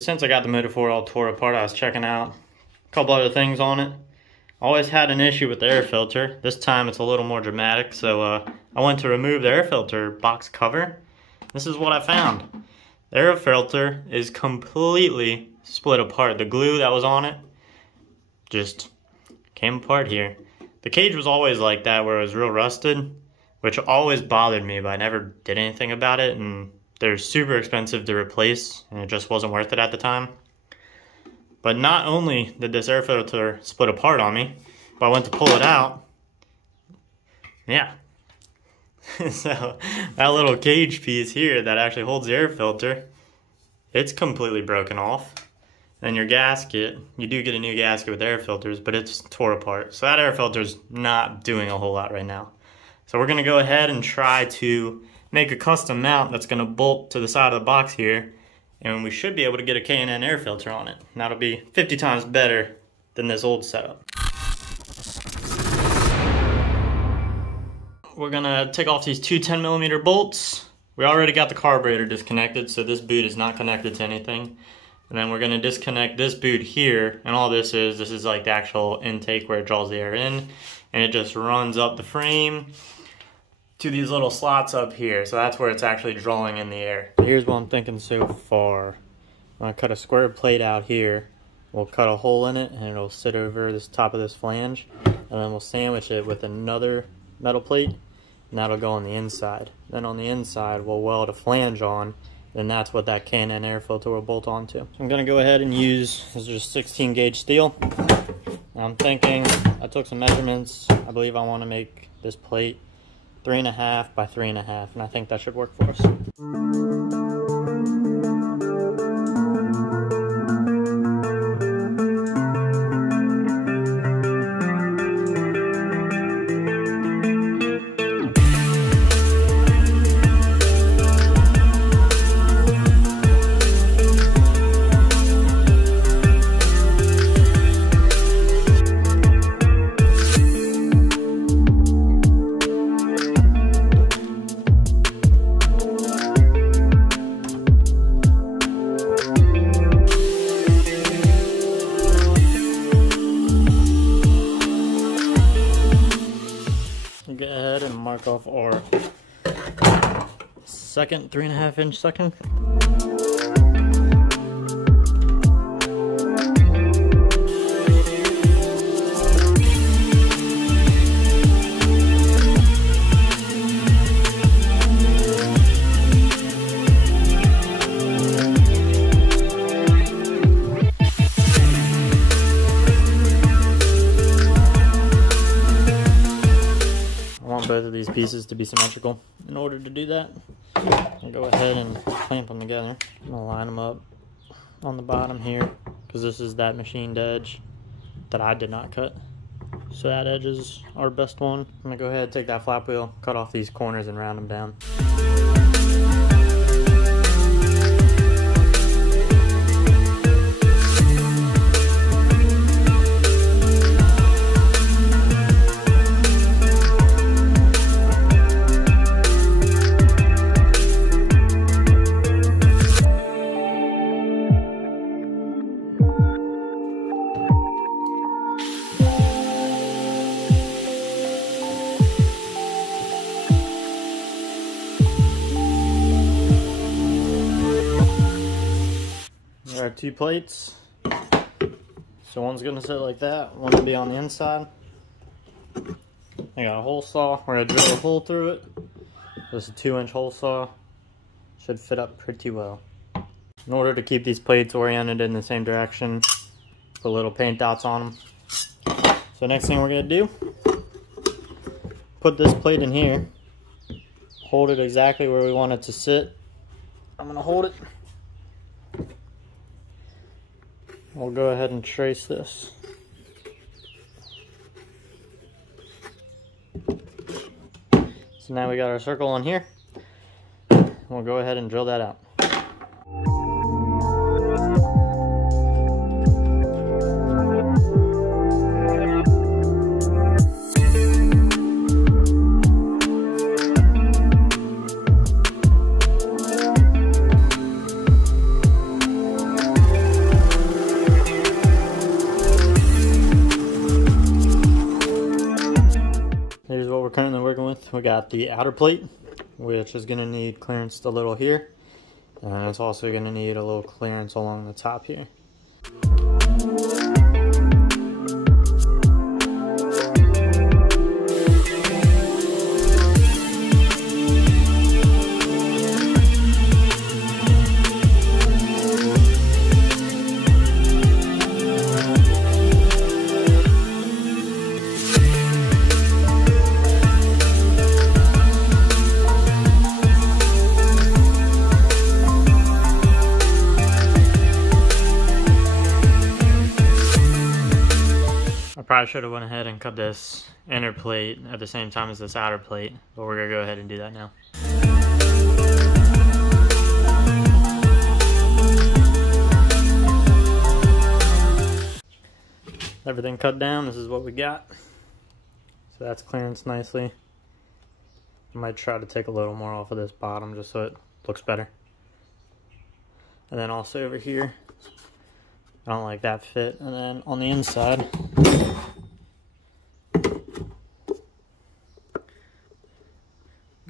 Since I got the motor 4 all tore apart, I was checking out a couple other things on it. Always had an issue with the air filter. This time it's a little more dramatic, so I went to remove the air filter box cover. This is what I found. The air filter is completely split apart. The glue that was on it just came apart here. The cage was always like that, where it was real rusted, which always bothered me, but I never did anything about it, and they're super expensive to replace, and it just wasn't worth it at the time. But not only did this air filter split apart on me, but I went to pull it out. Yeah. So that little cage piece here that actually holds the air filter, it's completely broken off. And your gasket, you do get a new gasket with air filters, but it's tore apart. So that air filter's not doing a whole lot right now. So we're gonna go ahead and try to make a custom mount that's gonna bolt to the side of the box here, and we should be able to get a K&N air filter on it. And that'll be 50 times better than this old setup. We're gonna take off these two 10mm bolts. We already got the carburetor disconnected, so this boot is not connected to anything. And then we're gonna disconnect this boot here, and all this is like the actual intake where it draws the air in, and it just runs up the frame to these little slots up here. So that's where it's actually drawing in the air. Here's what I'm thinking so far. I'm gonna cut a square plate out here. We'll cut a hole in it, and it'll sit over this top of this flange, and then we'll sandwich it with another metal plate, and that'll go on the inside. Then on the inside, we'll weld a flange on, and that's what that K&N air filter will bolt onto. So I'm gonna go ahead and use, this is just 16 gauge steel. I'm thinking, I took some measurements. I believe I wanna make this plate 3.5 by 3.5, and I think that should work for us. Go ahead and mark off our second 3.5 inch second. Both of these pieces to be symmetrical. In order to do that, I'll go ahead and clamp them together. I'm gonna line them up on the bottom here, because this is that machined edge that I did not cut. So that edge is our best one. I'm gonna go ahead and take that flap wheel, cut off these corners and round them down. There are two plates, so one's gonna sit like that, one will be on the inside. I got a hole saw where I drill a hole through it. This is a 2-inch hole saw, should fit up pretty well. In order to keep these plates oriented in the same direction, put little paint dots on them. So next thing we're gonna do, put this plate in here, hold it exactly where we want it to sit. I'm gonna hold it. We'll go ahead and trace this. So now we got our circle on here. We'll go ahead and drill that out. we got the outer plate, which is going to need clearance a little here, and it's also going to need a little clearance along the top here. Probably should have went ahead and cut this inner plate at the same time as this outer plate, but we're gonna go ahead and do that now. Everything cut down, this is what we got. So that's clearance nicely. I might try to take a little more off of this bottom just so it looks better. And then also over here, I don't like that fit. And then on the inside,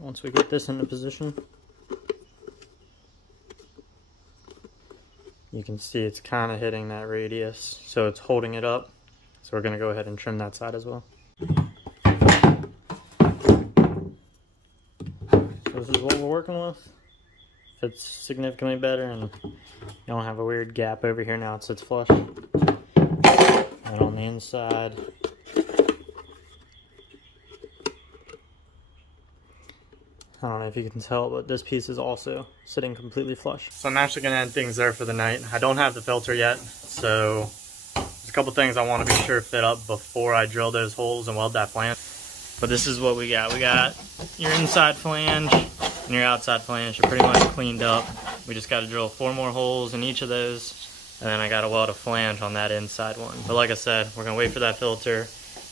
once we get this into position, you can see it's kind of hitting that radius, so it's holding it up. So we're going to go ahead and trim that side as well. So this is what we're working with. Fits significantly better, and you don't have a weird gap over here. Now it sits flush. And on the inside, I don't know if you can tell, but this piece is also sitting completely flush. So I'm actually going to end things there for the night. I don't have the filter yet, so there's a couple things I want to be sure fit up before I drill those holes and weld that flange. But this is what we got. We got your inside flange and your outside flange are pretty much cleaned up. We just got to drill 4 more holes in each of those, and then I got to weld a flange on that inside one. But like I said, we're going to wait for that filter.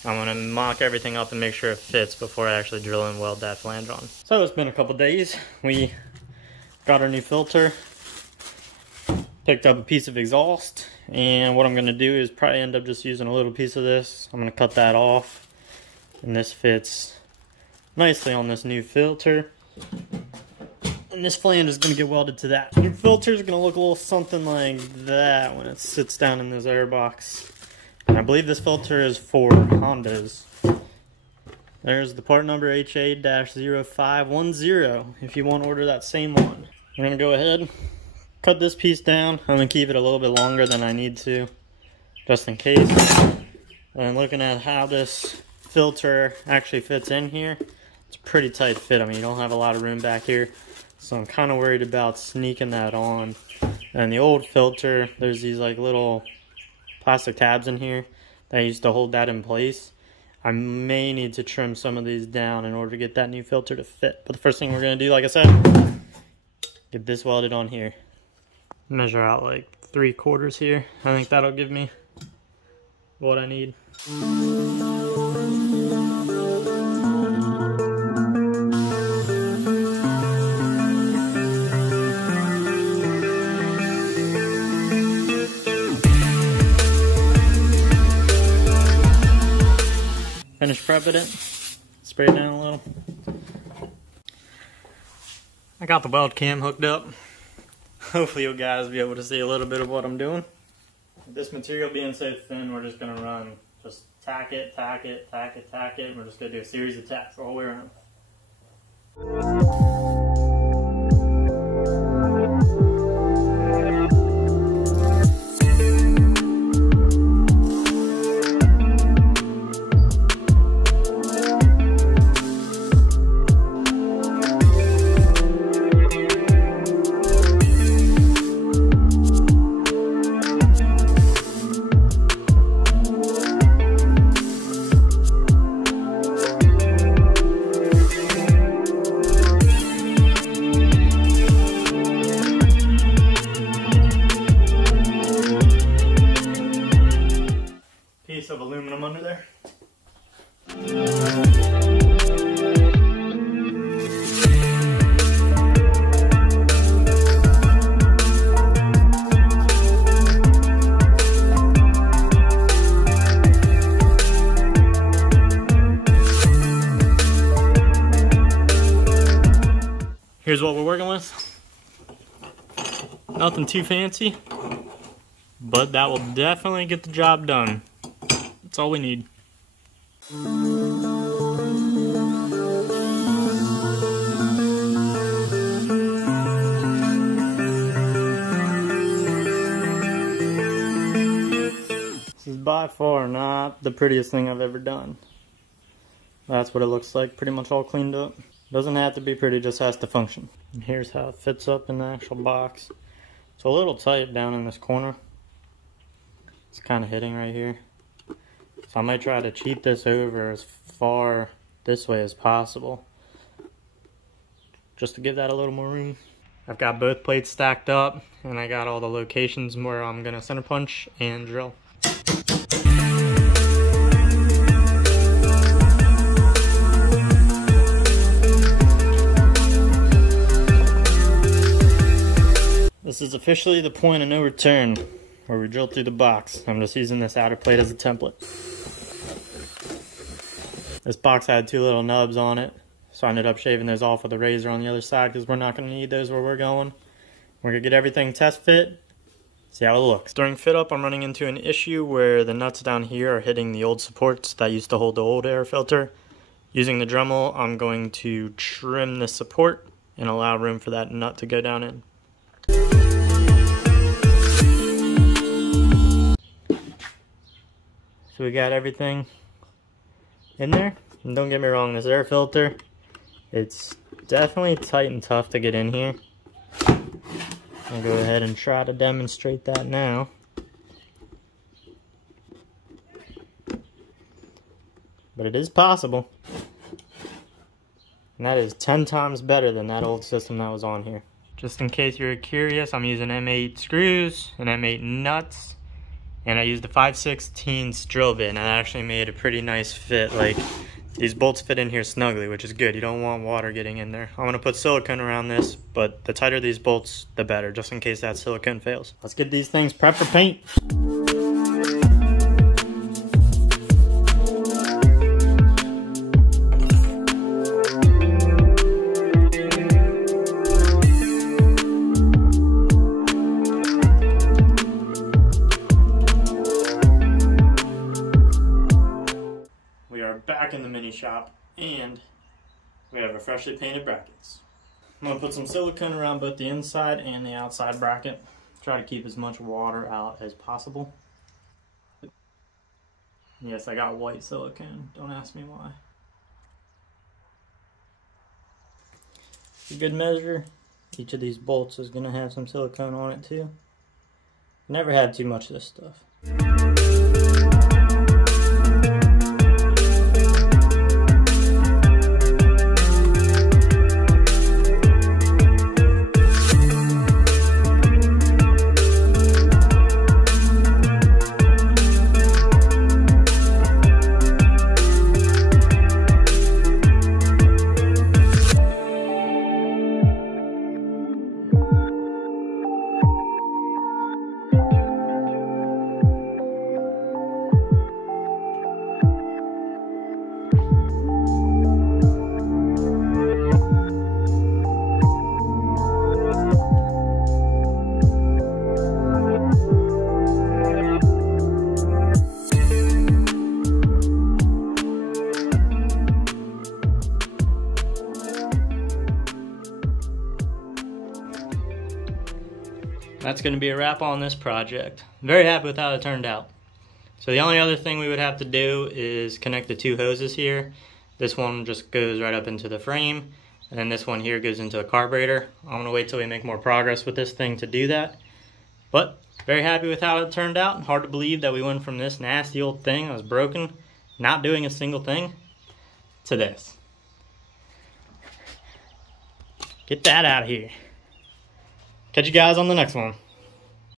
I'm going to mock everything up and make sure it fits before I actually drill and weld that flange on. So it's been a couple days. We got our new filter, picked up a piece of exhaust, and what I'm going to do is probably end up just using a little piece of this. I'm going to cut that off, and this fits nicely on this new filter. And this flange is going to get welded to that. New filter is going to look a little something like that when it sits down in this air box. And I believe this filter is for Hondas. There's the part number HA-0510 if you want to order that same one. I'm going to go ahead, cut this piece down. I'm going to keep it a little bit longer than I need to, just in case. And looking at how this filter actually fits in here, it's a pretty tight fit. I mean, you don't have a lot of room back here. So I'm kind of worried about sneaking that on. And the old filter, there's these like little plastic tabs in here that used to hold that in place. I may need to trim some of these down in order to get that new filter to fit. But the first thing we're going to do, like I said, get this welded on here. Measure out like 3/4 here. I think that'll give me what I need. Finish prepping it, spray it down a little. I got the weld cam hooked up. Hopefully you guys will be able to see a little bit of what I'm doing. With this material being so thin, we're just gonna run, just tack it, tack it, tack it, tack it. We're just gonna do a series of tacks all the way around. Piece of aluminum under there. Nothing too fancy, but that will definitely get the job done. That's all we need. This is by far not the prettiest thing I've ever done. That's what it looks like, pretty much all cleaned up. Doesn't have to be pretty, just has to function. And here's how it fits up in the actual box. It's a little tight down in this corner. It's kind of hitting right here. So I might try to cheat this over as far this way as possible, just to give that a little more room. I've got both plates stacked up, and I got all the locations where I'm gonna center punch and drill. This is officially the point of no return, where we drill through the box. I'm just using this outer plate as a template. This box had two little nubs on it, so I ended up shaving those off with a razor on the other side because we're not going to need those where we're going. We're going to get everything test fit, see how it looks. During fit up, I'm running into an issue where the nuts down here are hitting the old supports that used to hold the old air filter. Using the Dremel, I'm going to trim the support and allow room for that nut to go down in. So we got everything in there. And don't get me wrong, this air filter, it's definitely tight and tough to get in here. I'll go ahead and try to demonstrate that now. But it is possible. And that is 10 times better than that old system that was on here. Just in case you're curious, I'm using M8 screws and M8 nuts. And I used the 5/16 drill bit, and that actually made a pretty nice fit. Like, these bolts fit in here snugly, which is good. You don't want water getting in there. I'm gonna put silicone around this, but the tighter these bolts, the better, just in case that silicone fails. Let's get these things prepped for paint. Back in the mini shop, and we have our freshly painted brackets. I'm going to put some silicone around both the inside and the outside bracket. Try to keep as much water out as possible. Yes, I got white silicone. Don't ask me why. For good measure, each of these bolts is going to have some silicone on it too. Never had too much of this stuff. That's going to be a wrap on this project. Very happy with how it turned out. So the only other thing we would have to do is connect the two hoses here. This one just goes right up into the frame, and then this one here goes into the carburetor. I'm going to wait till we make more progress with this thing to do that. But very happy with how it turned out. Hard to believe that we went from this nasty old thing that was broken, not doing a single thing, to this. Get that out of here. Catch you guys on the next one.